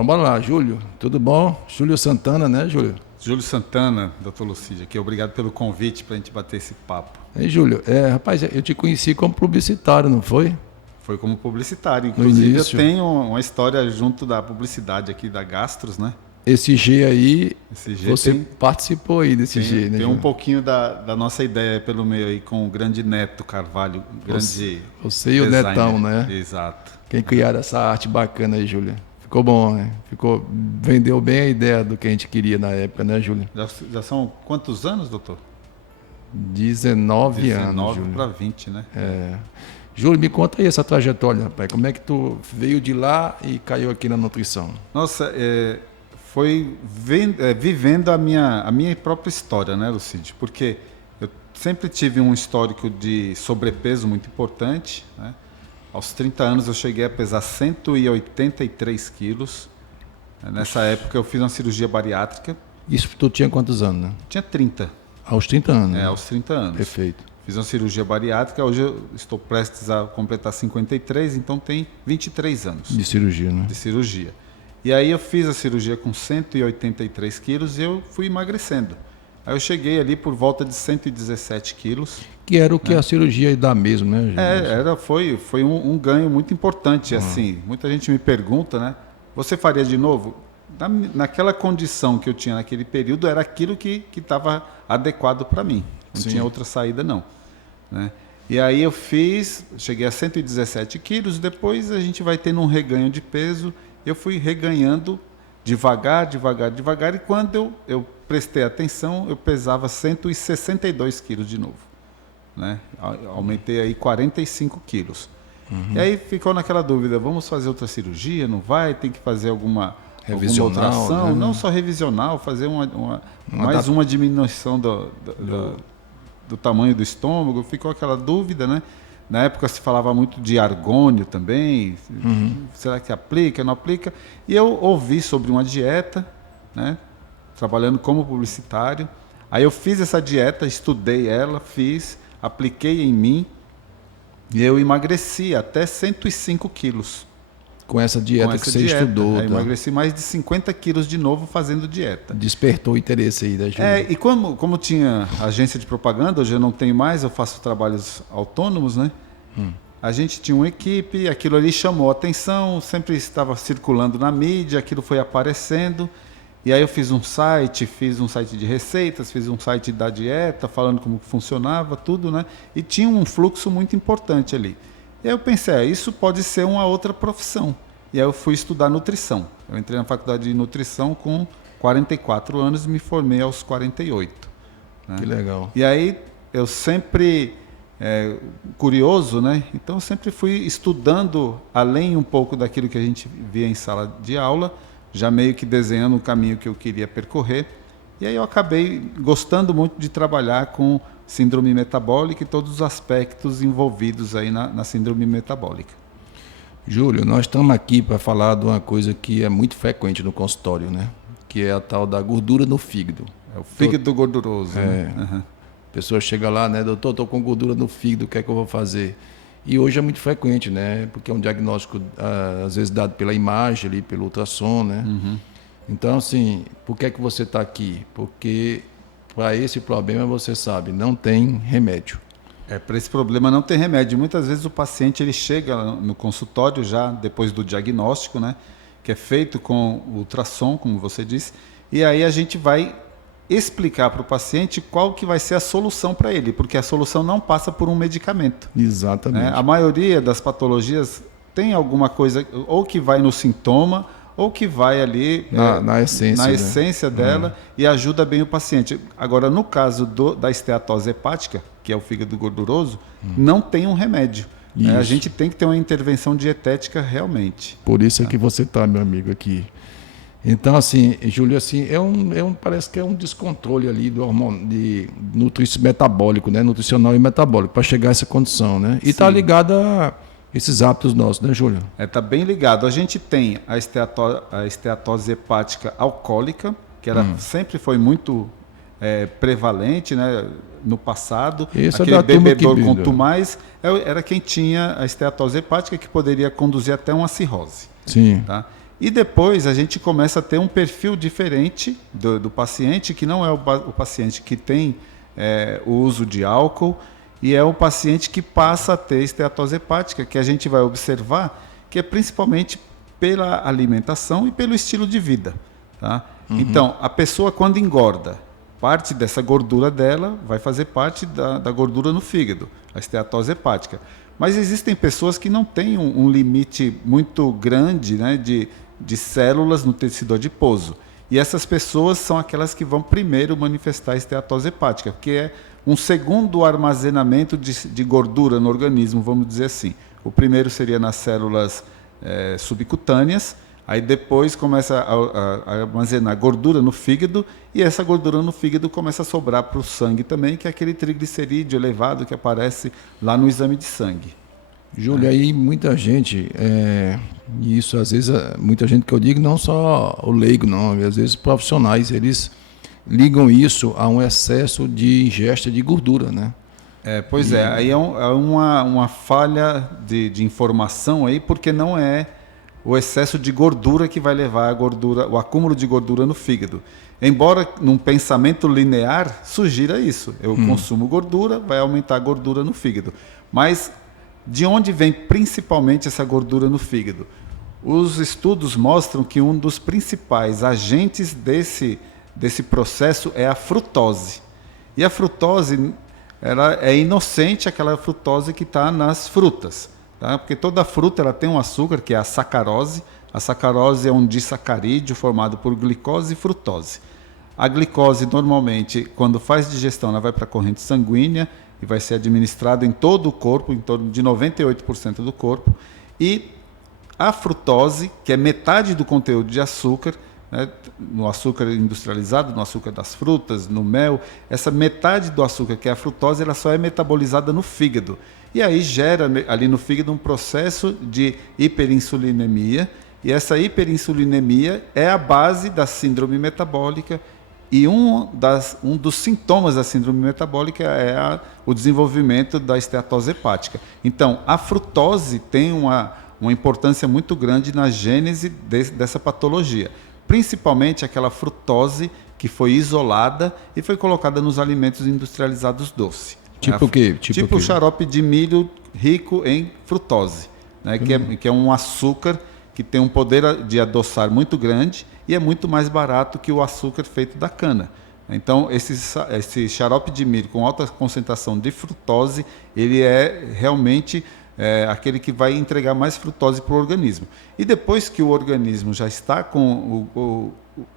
Então bora lá, Júlio, tudo bom? Júlio Santana, né, Júlio? Júlio Santana, doutor Lucídio, aqui, obrigado pelo convite para a gente bater esse papo. Ei, Júlio, rapaz, eu te conheci como publicitário, não foi? Foi como publicitário, inclusive eu início. tenho uma história junto da publicidade aqui da Gastros, né? Esse G aí, Esse G você tem, participou aí desse G, né, tem um Júlio? pouquinho da nossa ideia pelo meio aí com o grande Neto Carvalho, grande Você e o designer. Netão, né? Exato. Quem criaram essa arte bacana aí, Júlio? Ficou bom, né? Vendeu bem a ideia do que a gente queria na época, né, Júlio? Já são quantos anos, doutor? 19 anos, 19 Júlio. para 20, né? Júlio, me conta aí essa trajetória, rapaz. Como é que tu veio de lá e caiu aqui na nutrição? Nossa, foi vivendo a minha própria história, né, Lucídio? Porque eu sempre tive um histórico de sobrepeso muito importante, né? Aos 30 anos eu cheguei a pesar 183 quilos. Nessa época eu fiz uma cirurgia bariátrica. Isso tu tinha quantos anos, né? Tinha 30, Aos 30 anos. Né? aos 30 anos. Perfeito. Fiz uma cirurgia bariátrica, hoje eu estou prestes a completar 53, então tem 23 anos De cirurgia, né? de cirurgia. E aí eu fiz a cirurgia com 183 quilos e eu fui emagrecendo. Aí eu cheguei ali por volta de 117 quilos. Que era o que a cirurgia dá mesmo, né, Júlio? Foi um ganho muito importante, assim. Muita gente me pergunta, né? Você faria de novo? Naquela condição que eu tinha naquele período, era aquilo que estava adequado para mim. Não Sim. tinha outra saída, não. Né? E aí eu cheguei a 117 quilos, depois a gente vai tendo um reganho de peso. Eu fui reganhando devagar, e quando eu prestei atenção, eu pesava 162 quilos de novo. Né? Aumentei aí 45 quilos. E aí ficou naquela dúvida, vamos fazer outra cirurgia? Não vai? Tem que fazer alguma outra ação? Né? Não só revisional, fazer mais uma diminuição do tamanho do estômago. Ficou aquela dúvida, né? Na época se falava muito de argônio também. Será que aplica, não aplica? E eu ouvi sobre uma dieta, né? Trabalhando como publicitário. Aí eu fiz essa dieta, estudei ela, apliquei em mim e eu emagreci até 105 quilos. Com essa dieta que você estudou. Eu emagreci mais de 50 quilos de novo fazendo dieta. Despertou o interesse aí da Júlio. E como tinha agência de propaganda, hoje eu não tenho mais, eu faço trabalhos autônomos, né? A gente tinha uma equipe, aquilo ali chamou a atenção, sempre estava circulando na mídia, aquilo foi aparecendo. E aí eu fiz um site de receitas, fiz um site da dieta, falando como funcionava, tudo, né? E tinha um fluxo muito importante ali. E aí eu pensei, isso pode ser uma outra profissão. E aí eu fui estudar nutrição. Eu entrei na faculdade de nutrição com 44 anos e me formei aos 48. Né? Que legal. E aí eu sempre, curioso, né? Então eu sempre fui estudando além um pouco daquilo que a gente via em sala de aula, já meio que desenhando o caminho que eu queria percorrer. E aí eu acabei gostando muito de trabalhar com síndrome metabólica e todos os aspectos envolvidos aí na síndrome metabólica. Júlio, nós estamos aqui para falar de uma coisa que é muito frequente no consultório, né? Que é a tal da gordura no fígado. É o fígado gorduroso. Né? A pessoa chega lá, né? Doutor, estou com gordura no fígado, o que é que eu vou fazer? E hoje é muito frequente, né? Porque é um diagnóstico, às vezes, dado pela imagem, ali, pelo ultrassom, né? Então, assim, por que é que você está aqui? Porque para esse problema, você sabe, não tem remédio. Para esse problema não tem remédio. Muitas vezes o paciente ele chega no consultório já depois do diagnóstico, né? Que é feito com o ultrassom, como você disse, e aí a gente vai explicar para o paciente qual que vai ser a solução para ele, porque a solução não passa por um medicamento. Exatamente. Né? A maioria das patologias tem alguma coisa, ou que vai no sintoma, ou que vai ali na essência, dela e ajuda bem o paciente. Agora, no caso da esteatose hepática, que é o fígado gorduroso, não tem um remédio. A gente tem que ter uma intervenção dietética realmente. Por isso é que você está, meu amigo, aqui. Então, assim, Júlio, assim, parece que é um descontrole ali do hormônio metabólico, né? Nutricional e metabólico, para chegar a essa condição, né? E está ligado a esses hábitos nossos, né, Júlio? Está bem ligado. A gente tem a esteatose hepática alcoólica, que ela sempre foi muito prevalente, né, no passado. Isso aquele bebedor quanto mais mais, era quem tinha a esteatose hepática, que poderia conduzir até uma cirrose. Sim. Tá? E depois a gente começa a ter um perfil diferente do paciente, que não é o paciente que tem o uso de álcool, e é o paciente que passa a ter esteatose hepática, que a gente vai observar que é principalmente pela alimentação e pelo estilo de vida. Tá? Então, a pessoa quando engorda, parte dessa gordura dela vai fazer parte da gordura no fígado, a esteatose hepática. Mas existem pessoas que não têm um limite muito grande, né, de células no tecido adiposo. E essas pessoas são aquelas que vão primeiro manifestar a esteatose hepática, que é um segundo armazenamento de gordura no organismo, vamos dizer assim. O primeiro seria nas células subcutâneas, aí depois começa a armazenar gordura no fígado, e essa gordura no fígado começa a sobrar para o sangue também, que é aquele triglicerídeo elevado que aparece lá no exame de sangue. Júlio, aí muita gente, e isso às vezes, muita gente que eu digo, não só o leigo, não, às vezes profissionais, eles ligam isso a um excesso de ingesta de gordura, né? Pois é, aí é uma falha de informação aí, porque não é o excesso de gordura que vai levar o acúmulo de gordura no fígado. Embora num pensamento linear sugira isso, eu consumo gordura, vai aumentar a gordura no fígado. Mas de onde vem principalmente essa gordura no fígado? Os estudos mostram que um dos principais agentes desse processo é a frutose. E a frutose, ela é inocente, aquela frutose que está nas frutas. Tá? Porque toda fruta ela tem um açúcar, que é a sacarose. A sacarose é um disacarídeo formado por glicose e frutose. A glicose, normalmente, quando faz digestão, ela vai para a corrente sanguínea e vai ser administrada em todo o corpo, em torno de 98% do corpo. E a frutose, que é metade do conteúdo de açúcar, né, no açúcar industrializado, no açúcar das frutas, no mel, essa metade do açúcar, que é a frutose, ela só é metabolizada no fígado. E aí gera ali no fígado um processo de hiperinsulinemia, e essa hiperinsulinemia é a base da síndrome metabólica, e um dos sintomas da síndrome metabólica é o desenvolvimento da esteatose hepática. Então, a frutose tem uma importância muito grande na gênese dessa patologia, principalmente aquela frutose que foi isolada e foi colocada nos alimentos industrializados doce. Tipo o quê? Tipo o xarope de milho rico em frutose, né? Que é um açúcar que tem um poder de adoçar muito grande e é muito mais barato que o açúcar feito da cana. Então, esse xarope de milho com alta concentração de frutose, ele é realmente aquele que vai entregar mais frutose para o organismo. E depois que o organismo já está com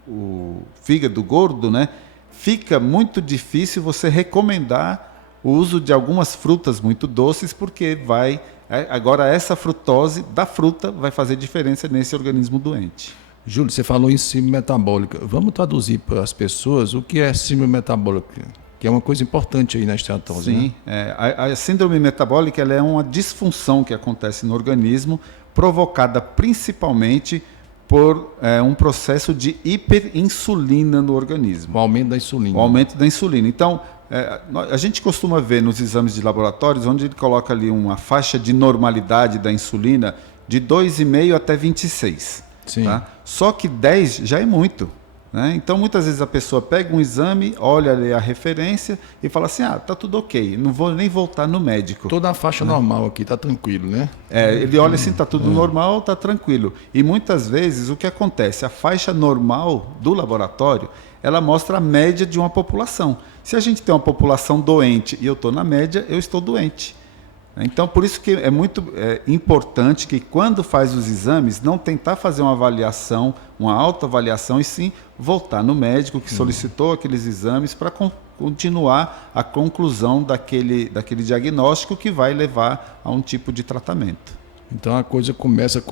o fígado gordo, né, fica muito difícil você recomendar o uso de algumas frutas muito doces, porque agora essa frutose da fruta vai fazer diferença nesse organismo doente. Júlio, você falou em síndrome metabólica. Vamos traduzir para as pessoas o que é síndrome metabólica, que é uma coisa importante aí na esteatose. Sim, né? A síndrome metabólica ela é uma disfunção que acontece no organismo, provocada principalmente por um processo de hiperinsulina no organismo. O aumento da insulina. O aumento da insulina. Então, a gente costuma ver nos exames de laboratórios, onde ele coloca ali uma faixa de normalidade da insulina de 2,5 até 26. Sim. Tá? Só que 10 já é muito. Né? Então, muitas vezes a pessoa pega um exame, olha ali a referência e fala assim, tá tudo ok, não vou nem voltar no médico. Toda a faixa normal aqui, tá tranquilo, né? Ele olha assim, tá tudo normal, tá tranquilo. E muitas vezes o que acontece? A faixa normal do laboratório, ela mostra a média de uma população. Se a gente tem uma população doente e eu estou na média, eu estou doente. Então, por isso que é muito importante que, quando faz os exames, não tentar fazer uma avaliação, uma autoavaliação, e sim voltar no médico que solicitou aqueles exames para continuar a conclusão daquele diagnóstico que vai levar a um tipo de tratamento. Então, a coisa começa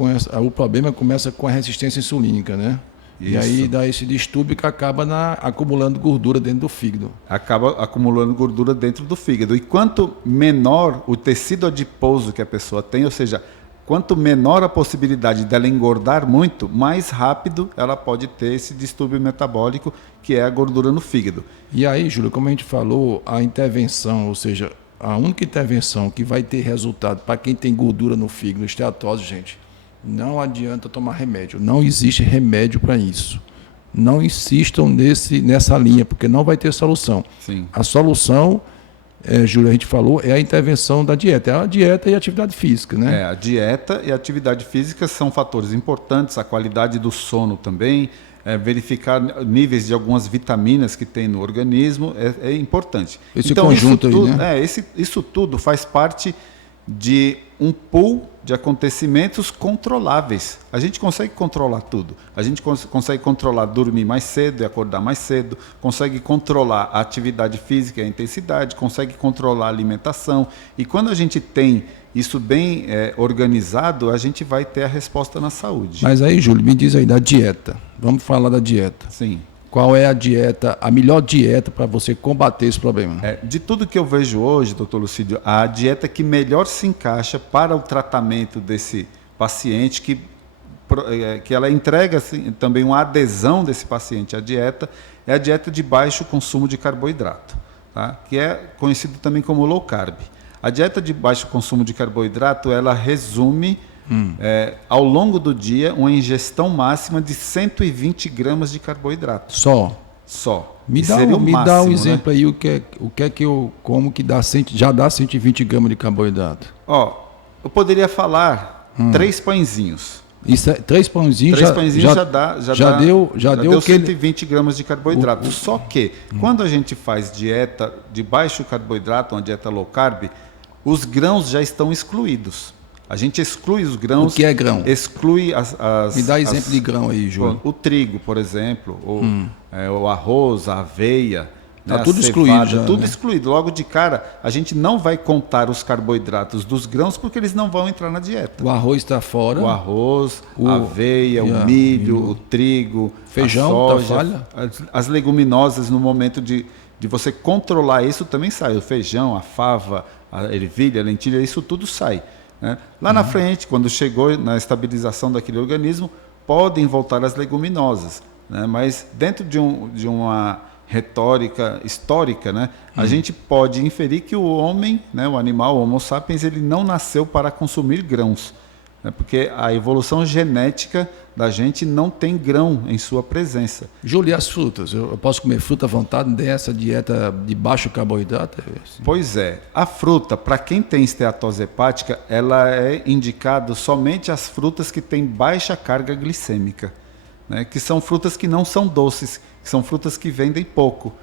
o problema começa com a resistência insulínica, né? Isso. E aí dá esse distúrbio que acaba acumulando gordura dentro do fígado. Acaba acumulando gordura dentro do fígado. E quanto menor o tecido adiposo que a pessoa tem, ou seja, quanto menor a possibilidade dela engordar muito, mais rápido ela pode ter esse distúrbio metabólico, que é a gordura no fígado. E aí, Júlio, como a gente falou, a intervenção, ou seja, a única intervenção que vai ter resultado para quem tem gordura no fígado, esteatose, gente, Não adianta tomar remédio. Não existe remédio para isso. Não insistam nessa linha, porque não vai ter solução. Sim. A solução, Júlio, a gente falou, é a intervenção da dieta. É a dieta e a atividade física, né? A dieta e a atividade física são fatores importantes, a qualidade do sono também, verificar níveis de algumas vitaminas que tem no organismo é importante. Esse conjunto isso tudo, aí, né? Isso tudo faz parte de um pool de acontecimentos controláveis. A gente consegue controlar tudo. A gente consegue controlar dormir mais cedo e acordar mais cedo, consegue controlar a atividade física e a intensidade, consegue controlar a alimentação. E quando a gente tem isso bem organizado, a gente vai ter a resposta na saúde. Mas aí, Júlio, me diz aí da dieta. Vamos falar da dieta. Sim. Qual é a dieta, a melhor dieta para você combater esse problema? De tudo que eu vejo hoje, doutor Lucídio, a dieta que melhor se encaixa para o tratamento desse paciente, que ela entrega assim, também uma adesão desse paciente à dieta, é a dieta de baixo consumo de carboidrato, tá? Que é conhecido também como low carb. A dieta de baixo consumo de carboidrato, ela resume ao longo do dia uma ingestão máxima de 120 gramas de carboidrato. Só. Me dá um exemplo aí, o que é que eu como que já dá 120 gramas de carboidrato? Eu poderia falar 3 pãezinhos. Isso 3 pãozinhos já deu 120 gramas de carboidrato. Só que, quando a gente faz dieta de baixo carboidrato, uma dieta low carb, os grãos já estão excluídos. A gente exclui os grãos. O que é grão? Exclui Me dá exemplo de grão aí, Júlio. O trigo, por exemplo, o arroz, a aveia. Está tudo excluído já, tudo né? excluído. Logo de cara, a gente não vai contar os carboidratos dos grãos porque eles não vão entrar na dieta. O arroz está fora. O arroz, a aveia, o milho, o trigo, feijão, a soja, as leguminosas, no momento de você controlar isso também sai. O feijão, a fava, a ervilha, a lentilha, isso tudo sai. Né? Lá na frente, quando chegou na estabilização daquele organismo, podem voltar as leguminosas. Né? Mas dentro de uma retórica histórica, né? A gente pode inferir que o homem, né, o animal, o Homo sapiens, ele não nasceu para consumir grãos, né? Porque a evolução genética da gente não tem grão em sua presença. Júlio, e as frutas? Eu posso comer fruta à vontade dessa dieta de baixo carboidrato? Pois é. A fruta, para quem tem esteatose hepática, ela é indicada somente as frutas que têm baixa carga glicêmica, né? Que são frutas que não são doces, que são frutas que vendem pouco.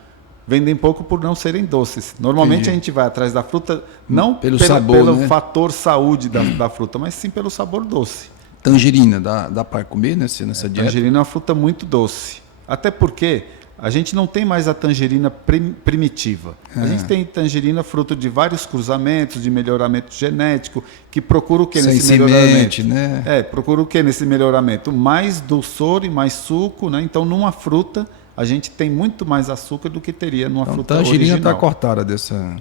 Vendem pouco por não serem doces. Normalmente Entendi. A gente vai atrás da fruta não pelo sabor, pelo né? fator saúde da fruta, mas sim pelo sabor doce. Tangerina, dá para comer nessa dieta? Tangerina é uma fruta muito doce. Até porque a gente não tem mais a tangerina primitiva. A gente tem tangerina fruto de vários cruzamentos, de melhoramento genético, que procura o que nesse melhoramento? Né? Procura o que nesse melhoramento? Mais dulçor e mais suco, né? Então, numa fruta, a gente tem muito mais açúcar do que teria numa fruta original. Tangerina está cortada dessa...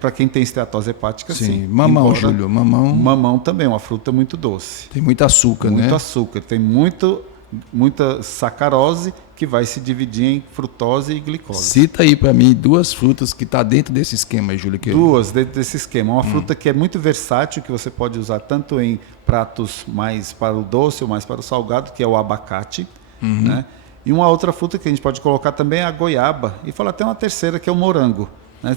Para quem tem esteatose hepática, sim. Mamão, Júlio, mamão. Mamão também, uma fruta muito doce. Tem muito açúcar, né? Muito açúcar, tem muita sacarose que vai se dividir em frutose e glicose. Cita aí para mim 2 frutas que está dentro desse esquema aí, Júlio. 2 dentro desse esquema. Uma fruta que é muito versátil, que você pode usar tanto em pratos mais para o doce ou mais para o salgado, que é o abacate, né? E uma outra fruta que a gente pode colocar também é a goiaba. E falar até uma terceira, que é o morango. Né?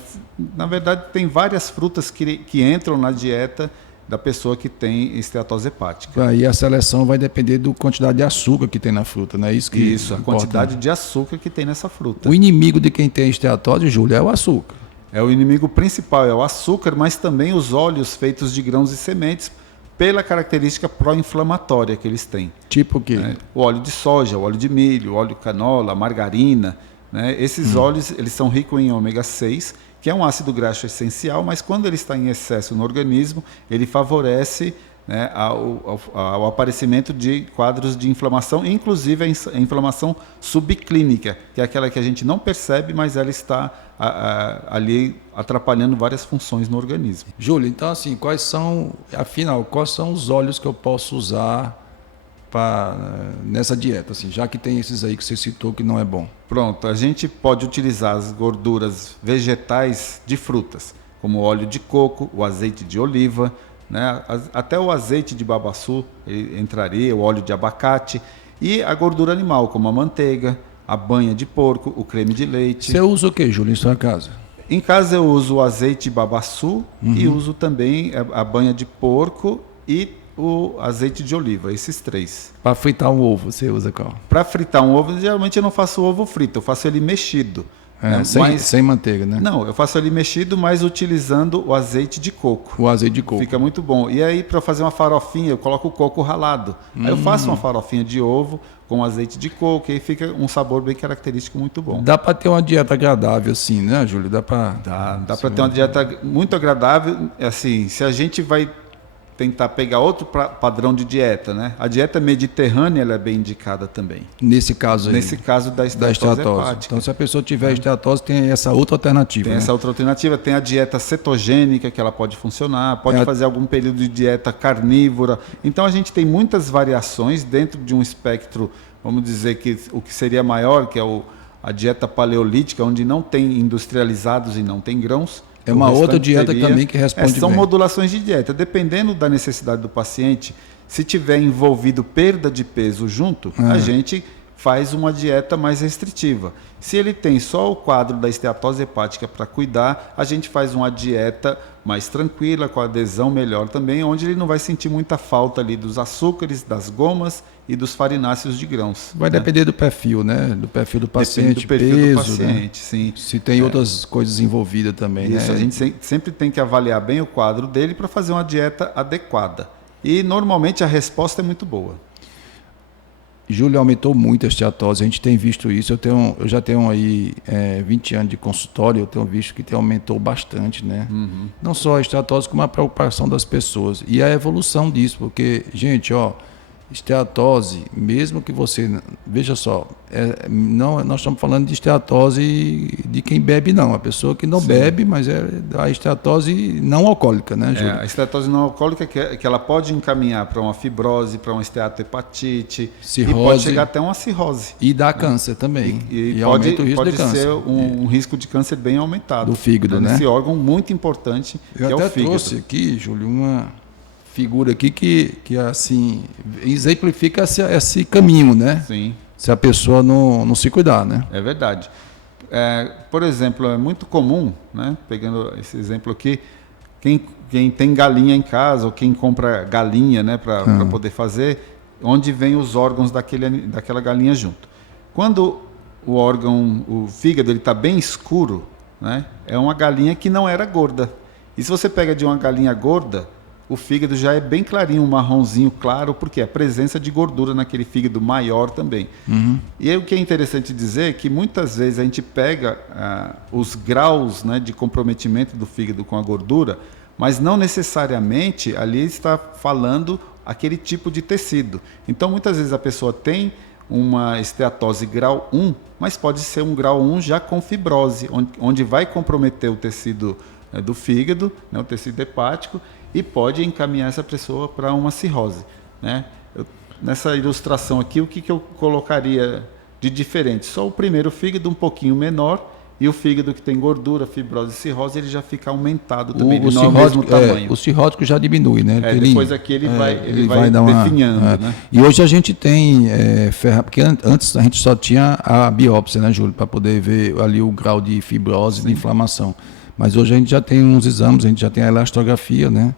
Na verdade, tem várias frutas que entram na dieta da pessoa que tem esteatose hepática. Aí a seleção vai depender da quantidade de açúcar que tem na fruta, não é isso? Isso, a quantidade de açúcar que tem nessa fruta. O inimigo de quem tem esteatose, Júlio, é o açúcar. É o inimigo principal, é o açúcar, mas também os óleos feitos de grãos e sementes, pela característica pró-inflamatória que eles têm. Tipo o quê? O óleo de soja, o óleo de milho, o óleo de canola, a margarina, né? Esses óleos, eles são ricos em ômega 6, que é um ácido graxo essencial, mas quando ele está em excesso no organismo, ele favorece, né, ao aparecimento de quadros de inflamação, inclusive a inflamação subclínica, que é aquela que a gente não percebe, mas ela está ali atrapalhando várias funções no organismo. Júlio, então assim, quais são os óleos que eu posso usar nessa dieta, assim, já que tem esses aí que você citou que não é bom? Pronto, a gente pode utilizar as gorduras vegetais de frutas, como o óleo de coco, o azeite de oliva, né? Até o azeite de babaçu entraria, o óleo de abacate e a gordura animal, como a manteiga, a banha de porco, o creme de leite. Você usa o que, Júlio, em sua casa? Em casa eu uso o azeite de babaçu e uso também a banha de porco e o azeite de oliva, esses 3. Para fritar um ovo, você usa qual? Para fritar um ovo, geralmente eu não faço o ovo frito, eu faço ele mexido. Né? Sem manteiga, né? Não, eu faço ele mexido, mas utilizando o azeite de coco. O azeite de coco. Fica muito bom. E aí, para fazer uma farofinha, eu coloco o coco ralado. Aí eu faço uma farofinha de ovo com azeite de coco, e aí fica um sabor bem característico, muito bom. Dá para ter uma dieta agradável assim, né, Júlio? Dá para ter uma dieta muito agradável. Assim, se a gente vai tentar pegar outro padrão de dieta, né? A dieta mediterrânea ela é bem indicada também. Nesse caso aí. Nesse caso da esteatose hepática. Então, se a pessoa tiver esteatose, tem essa outra alternativa. Tem, né? Essa outra alternativa. Tem a dieta cetogênica, que ela pode funcionar. Pode fazer algum período de dieta carnívora. Então, a gente tem muitas variações dentro de um espectro, vamos dizer que o que seria maior, que é a dieta paleolítica, onde não tem industrializados e não tem grãos. É uma outra dieta também que responde são bem. modulações de dieta. Dependendo da necessidade do paciente, se tiver envolvido perda de peso junto, a gente faz uma dieta mais restritiva. Se ele tem só o quadro da esteatose hepática para cuidar, a gente faz uma dieta mais tranquila, com adesão melhor também, onde ele não vai sentir muita falta ali dos açúcares, das gomas e dos farináceos de grãos. Vai depender do perfil, né? Do perfil do paciente, do perfil peso, do paciente, né? sim. Se tem outras coisas envolvidas também, Isso, né? a gente sempre tem que avaliar bem o quadro dele para fazer uma dieta adequada. E normalmente a resposta é muito boa. Júlio, aumentou muito a esteatose, a gente tem visto isso. Eu já tenho aí 20 anos de consultório, eu tenho visto que aumentou bastante, né? Não só a esteatose, como a preocupação das pessoas. E a evolução disso, porque, gente, esteatose, mesmo que você... Veja só, nós estamos falando de esteatose de quem bebe, não. A pessoa que não bebe, mas é a esteatose não alcoólica, né, Júlio? A esteatose não alcoólica que ela pode encaminhar para uma fibrose, para uma esteatohepatite, cirrose, e pode chegar até uma cirrose. E dá câncer também. E aumenta o risco de câncer. Pode ser um risco de câncer bem aumentado. Do fígado, né? Esse órgão muito importante, que é o fígado. Eu até trouxe aqui, Júlio, uma figura aqui que assim, exemplifica esse caminho, né? Sim. Se a pessoa não se cuidar, né? É verdade. Por exemplo, é muito comum, né? Pegando esse exemplo aqui, quem tem galinha em casa ou quem compra galinha, né, para poder fazer, onde vem os órgãos daquela galinha junto. Quando o fígado ele está bem escuro, né? É uma galinha que não era gorda. E se você pega de uma galinha gorda, o fígado já é bem clarinho, um marronzinho claro, porque a presença de gordura naquele fígado maior também. E aí o que é interessante dizer é que muitas vezes a gente pega os graus, né, de comprometimento do fígado com a gordura, mas não necessariamente ali está falando aquele tipo de tecido. Então muitas vezes a pessoa tem uma esteatose grau 1, mas pode ser um grau 1 já com fibrose, onde vai comprometer o tecido do fígado, né, o tecido hepático, e pode encaminhar essa pessoa para uma cirrose, né? Nessa ilustração aqui, o que eu colocaria de diferente? Só o primeiro fígado um pouquinho menor, e o fígado que tem gordura, fibrose e cirrose, ele já fica aumentado também, ele não é o mesmo tamanho. O cirrótico já diminui, né? Depois aqui ele vai definhando, né? E hoje a gente tem porque antes a gente só tinha a biópsia, né, Júlio, para poder ver ali o grau de fibrose, de inflamação. Mas hoje a gente já tem uns exames, a gente já tem a elastografia, né?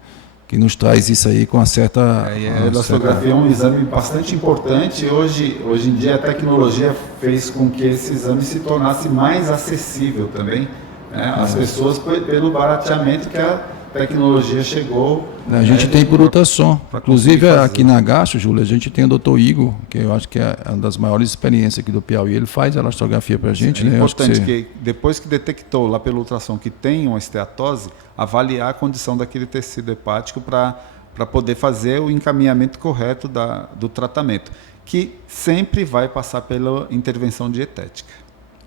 Que nos traz isso aí com uma certa... A elastografia é um exame bastante importante. Hoje em dia a tecnologia fez com que esse exame se tornasse mais acessível também, né? As pessoas, pelo barateamento que a tecnologia chegou. A gente tem por ultrassom. Inclusive aqui na Gastro, Júlio, a gente tem o Dr. Igor, que eu acho que é uma das maiores experiências aqui do Piauí. Ele faz a elastografia para a gente. É importante que depois que detectou lá pelo ultrassom que tem uma esteatose, avaliar a condição daquele tecido hepático para poder fazer o encaminhamento correto do tratamento, que sempre vai passar pela intervenção dietética.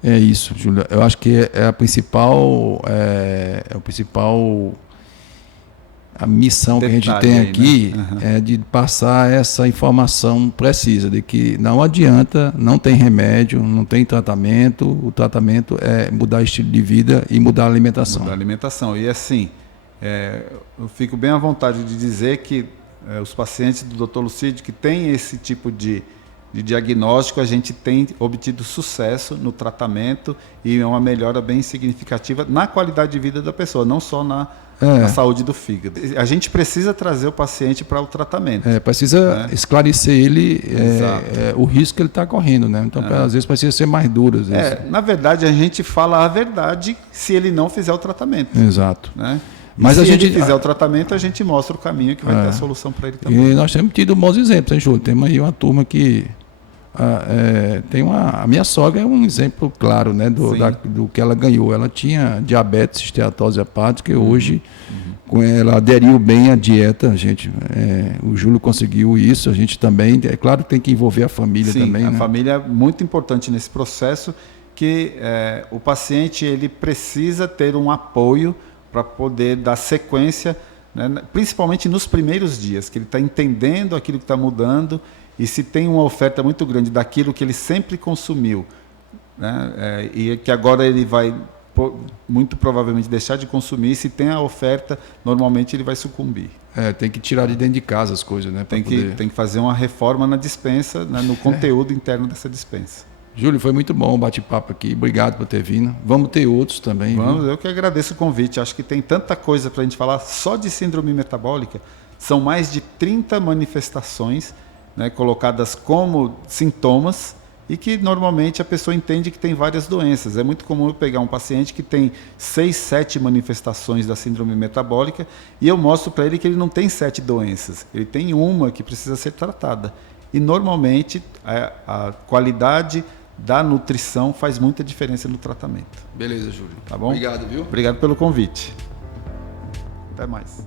É isso, Júlio. Eu acho que é a principal... A missão que a gente tem aqui, né? É de passar essa informação precisa, de que não adianta, não tem remédio, não tem tratamento, o tratamento é mudar o estilo de vida e mudar a alimentação. Mudar a alimentação. E assim, Eu fico bem à vontade de dizer que os pacientes do Dr. Lucídio que têm esse tipo de diagnóstico, a gente tem obtido sucesso no tratamento e uma melhora bem significativa na qualidade de vida da pessoa, não só na saúde do fígado. A gente precisa trazer o paciente para o tratamento. Precisa esclarecer ele o risco que ele está correndo, né? Então, às vezes, precisa ser mais duro. Às vezes. Na verdade, a gente fala a verdade se ele não fizer o tratamento. Exato. Né? Mas se ele fizer o tratamento, a gente mostra o caminho que vai ter a solução para ele também. E nós temos tido bons exemplos, hein, Júlio? Temos aí uma turma que... a minha sogra é um exemplo claro, né, do que ela ganhou. Ela tinha diabetes, esteatose hepática e hoje ela aderiu bem à dieta. O Júlio conseguiu isso, a gente também. É claro que tem que envolver a família também. A né? família é muito importante nesse processo, que o paciente ele precisa ter um apoio para poder dar sequência, né, principalmente nos primeiros dias, que ele está entendendo aquilo que está mudando. E se tem uma oferta muito grande daquilo que ele sempre consumiu, né, e que agora ele vai muito provavelmente deixar de consumir, se tem a oferta, normalmente ele vai sucumbir. Tem que tirar de dentro de casa as coisas, né? Tem que fazer uma reforma na dispensa, né, no conteúdo interno dessa dispensa. Júlio, foi muito bom o bate-papo aqui. Obrigado por ter vindo. Vamos ter outros também. Vamos, eu que agradeço o convite. Acho que tem tanta coisa para a gente falar só de síndrome metabólica. São mais de 30 manifestações, né, colocadas como sintomas e que normalmente a pessoa entende que tem várias doenças. É muito comum eu pegar um paciente que tem 6, 7 manifestações da síndrome metabólica e eu mostro para ele que ele não tem 7 doenças, ele tem uma que precisa ser tratada. E normalmente a qualidade da nutrição faz muita diferença no tratamento. Beleza, Júlio. Tá bom? Obrigado, viu? Obrigado pelo convite. Até mais.